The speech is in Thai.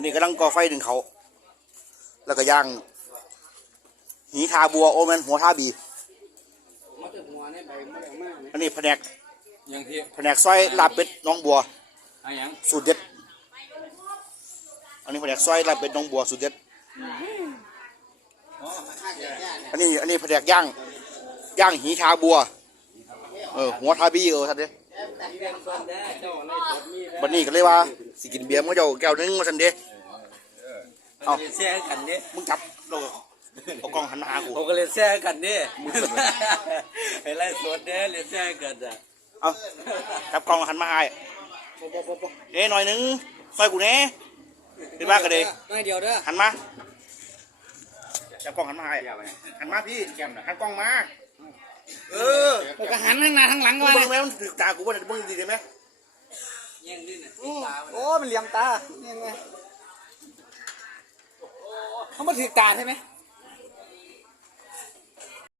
นนี้กำลังก่อไฟดึงเขา แล้วก็ย่างหีทาบัวโอแมนหัวทาบีมาถึงหัวเนี่ยใบไม่ได้มากอันนี้แผนกอย่างที่แผนกซอยลาบเป็ดน้องบัวอะไรอย่างสูตรเด็ด อันนี้แผนกซอยลาบเป็ดน้องบัวสูตรเด็ด อันนี้อันนี้แผนกย่างย่างหีทาบัว เออหัวทาบีเออท่านเด้เรียนส่วนแด้เจ้าอะไรจดมีแล้วบันนี้ก็เลยว่าสิกินเบียร์มื้อเจ้าแก้วหนึงว่าท่านเด้ เอาเรียนแซ่กันดิมึงจับเราเอากล้องหันมาหากูผมก็เรียนแซ่กันดิไอ้ไรสดเด้เรียนแซ่กันอะเอาจับกล้องหันมาให้เอ้หน่อยหนึงซอยกูแหน่เป็นว่ากันเลยน้อยเดียวเด้อหันมาจับกล้องหันมาให้หันมาพี่หันกล้องมาเออแล้วก็หันทั้งหน้าทั้งหลังมึงมาเบิ่งไหมมันถือตากูว่ามึงดีได้ไหมยังดิน่ะโอ้มันเหลี่ยมตายังไง เขามาถือการใช่ไหม